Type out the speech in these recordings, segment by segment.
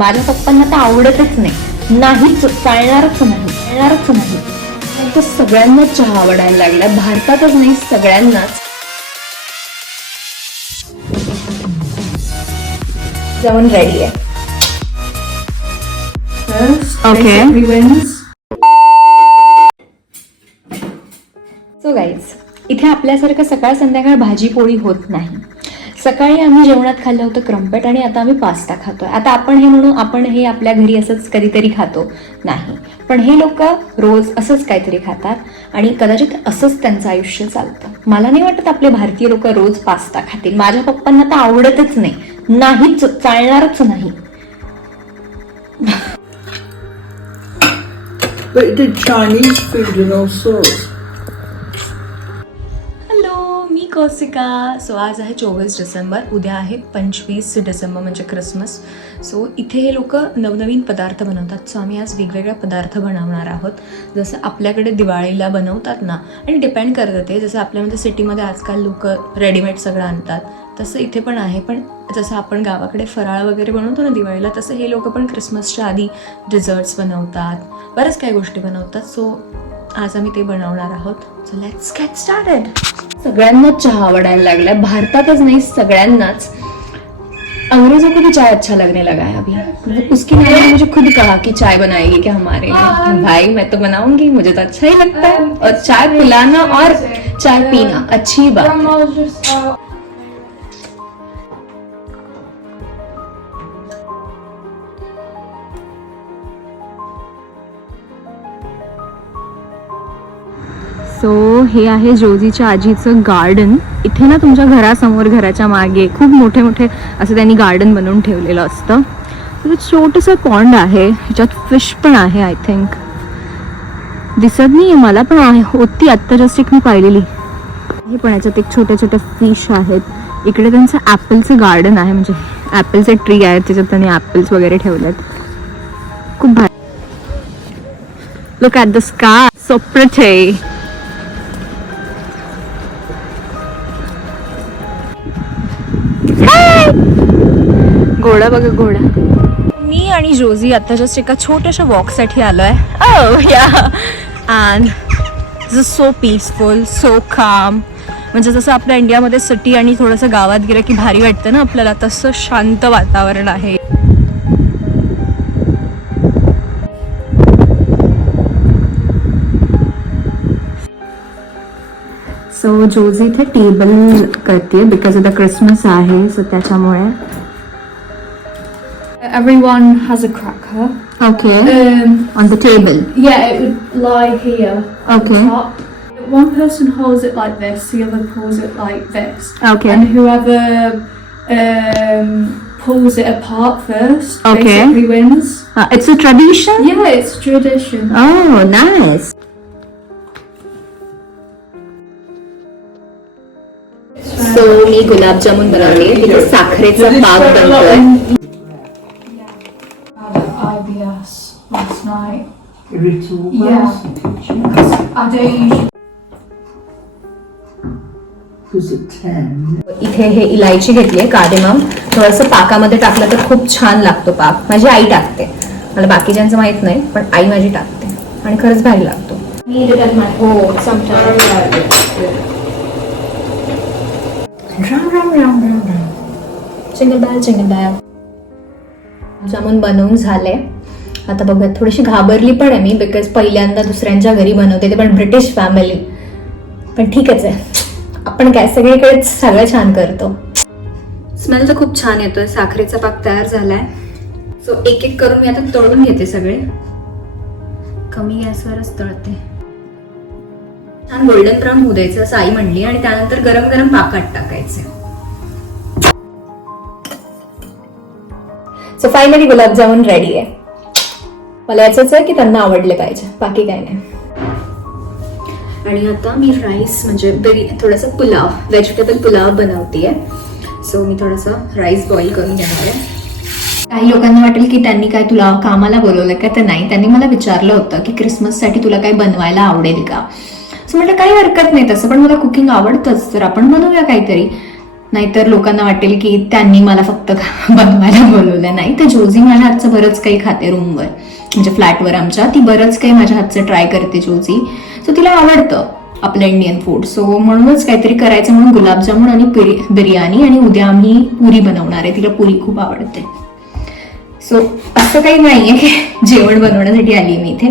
माझ्या पप्पांना तर आवडतच नाही. नाहीच चालणारच नाही चालणारच नाही. तर सगळ्यांनाच चहा आवडायला लागला. भारतातच नाही सगळ्यांनाच. जेवण रेडी आहे. Okay. सो गाईज इथे आपल्यासारखं सकाळ संध्याकाळ भाजी पोळी होत नाही. सकाळी आम्ही जेवणात खाल्लं होतं क्रम्पेट आणि आता आम्ही पास्ता खातोय. आता आपण हे म्हणू आपण हे आपल्या घरी असंच कधीतरी खातो? नाही. पण हे लोक रोज असंच काहीतरी खातात आणि कदाचित असंच त्यांचं आयुष्य चालतं. मला नाही वाटत आपले भारतीय लोक रोज पास्ता खातील. माझ्या पप्पांना तर आवडतच नाही. नाहीच चालणारच नाही. But the Chinese food and all sorts. Kausika so आज आहे चोवीस डिसेंबर उद्या आहे पंचवीस डिसेंबर म्हणजे क्रिसमस सो इथे हे लोक नवनवीन पदार्थ बनवतात. सो आम्ही आज वेगवेगळे पदार्थ बनवणार आहोत. जसं आपल्याकडे दिवाळीला बनवतात ना आणि डिपेंड करतं ते. जसं आपल्यामध्ये म्हणजे सिटीमध्ये आजकाल लोक रेडीमेड सगळं आणतात तसं इथे पण आहे. पण जसं आपण गावाकडे फराळ वगैरे बनवतो ना दिवाळीला तसं हे लोक पण क्रिसमसच्या आधी डिझर्ट्स बनवतात. बऱ्याच काही गोष्टी बनवतात. सो आज आम्ही ते बनवणार आहोत. सो लेट्स गेट स्टार्टेड सगळ्यांनाच चहा आवडायला लागलाय. भारतातच नहीं, सगळ्यांनाच. अंग्रेज़ों को भी चाय अच्छा लगने लगा है अभी. उसकी मैंने मुझे खुद कहा कि चाय बनाएगी क्या हमारे लिए? भाई, मैं तो बनाऊँगी, मुझे तो अच्छा ही लगता है। और चाय पिलाना और चाय पीना, अच्छी बात है। सो हे आहे जोजीच्या आजीचं गार्डन इथे ना तुमच्या घरासमोर घराच्या मागे खूप मोठे मोठे असं त्यांनी गार्डन बनवून ठेवलेलं असतं. तर छोटंसं पॉन्ड आहे. ह्याच्यात फिश पण आहे आय थिंक दिसत नाही मला पण आहे. होती आत्ता जस्ट एक मी पाहिलेली. हे पण याच्यात एक छोटे छोटे फिश आहेत. इकडे त्यांचं ॲपलचं गार्डन आहे. म्हणजे ॲपलचे ट्री आहेत त्याच्यात त्यांनी ॲपल्स वगैरे ठेवलेत खूप भारी. लुक ॲट द स्का सोप्रथे घोडा बघा घोडा. मी आणि जोजी आता जस्ट एका छोट्याशा वॉकसाठी आलो आहे या अँड सो पीसफुल सो काम म्हणजे जसं आपल्या इंडियामध्ये सिटी आणि थोडंसं गावात गेलं की भारी वाटतं ना आपल्याला तसं शांत वातावरण आहे. सो जोजी इथे टेबल करते बिकॉज आता क्रिसमस आहे सो त्याच्यामुळे Everyone has a cracker. Okay Um, on the table yeah, it would lie here. Okay. Top. One person holds it like this, the other pulls it like this. Okay. And whoever um, pulls it apart first Okay. basically wins. It's a tradition Yeah, it's tradition. Oh, nice. मी गुलाबजामुन बनवले तिथे साखरेचा पाक बनतोय IBS last night. Irritable Yeah. bowel I don't usually. Because at 10, इथे हे इलायची घेतली आहे cardamom थोडंसं पाकामध्ये टाकलं तर खूप छान लागतो पाक माझी आई टाकते मला बाकीच्यांचं माहीत नाही पण आई माझी टाकते आणि खरंच भारी लागतो हो चिंगल बॅल चिंगल बॅल जामून बनवून झाले आता बघूयात थोडीशी घाबरली पण आहे मी बिकॉज पहिल्यांदा दुसऱ्यांच्या घरी बनवते ते पण ब्रिटिश फॅमिली पण ठीकच आहे आपण काय सगळीकडेच सगळं छान करतो. स्मेल तर खूप छान येतोय. साखरेचा पाक तयार झालाय. सो एक एक करून मी आता तळून घेते सगळे. कमी गॅसवरच तळते. छान गोल्डन ब्राऊन होऊ द्यायचं असं आई म्हणली आणि त्यानंतर गरम गरम पाकात टाकायचे. सो फायनली गुलाबजामुन रेडी आहे. मला याचंच आहे की त्यांना आवडले पाहिजे बाकी काय नाही. आणि आता मी राईस म्हणजे बिर्या थोडासा पुलाव व्हेजिटेबल पुलाव बनवते सो मी थोडासा राईस बॉईल करून घेणार आहे. काही लोकांना वाटेल की त्यांनी काय तुला कामाला बोलवलं का तर नाही. त्यांनी मला विचारलं होतं की क्रिसमससाठी तुला काय बनवायला आवडेल का? सो म्हटलं काही हरकत नाही तसं पण मला कुकिंग आवडतंच. तर आपण बनवूया काहीतरी. नाहीतर लोकांना वाटेल की त्यांनी मला फक्त बनवायला बोलवलं नाही तर जोझी माझ्या हातचं बरंच काही खाते रूमवर. म्हणजे फ्लॅटवर आमच्या. ती बरंच काही माझ्या हातचं ट्राय करते जोझी सो तिला आवडतं आपलं इंडियन फूड सो म्हणूनच काहीतरी करायचं म्हणून गुलाबजामुन आणि बिर्याणी आणि उद्या आम्ही पुरी बनवणार आहे. तिला पुरी खूप आवडते. सो असं काही नाहीये की जेवण बनवण्यासाठी आली मी इथे.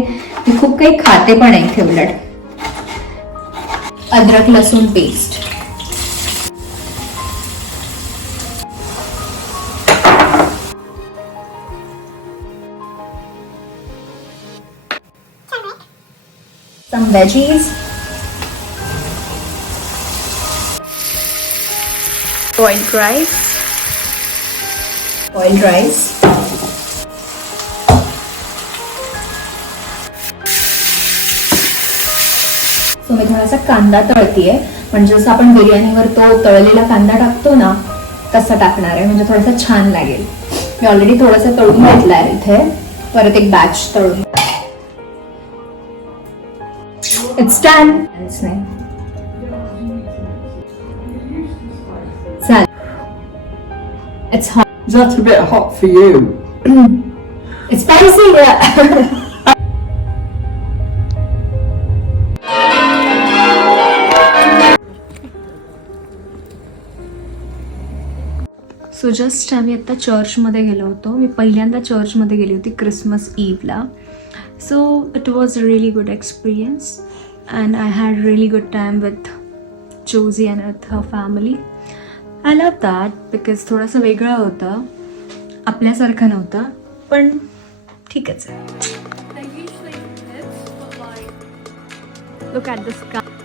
मी खूप काही खाते पण आहे इथे उलट. अद्रक लसूण paste some veggies boiled rice boiled rice so मी थोडासा कांदा तळतीये. म्हणजे जसं आपण बिर्याणीवर तो तळलेला कांदा टाकतो ना तसा टाकणार आहे. म्हणजे थोडासा छान लागेल. मी ऑलरेडी थोडासा तळून घेतलाय इथे. परत एक बॅच तळून. इट्स डन चालेल. It's hot Is that a bit hot for you? It's spicy. Yeah. So just आम्ही आत्ता चर्चमध्ये गेलो होतो. मी पहिल्यांदा चर्चमध्ये गेली होती Christmas Iweala so it was a really good experience and I had really good time with Josie and with her family I love that because थोडंसं वेगळं होतं. आपल्यासारखं नव्हतं पण ठीकच आहे. Look at the sky.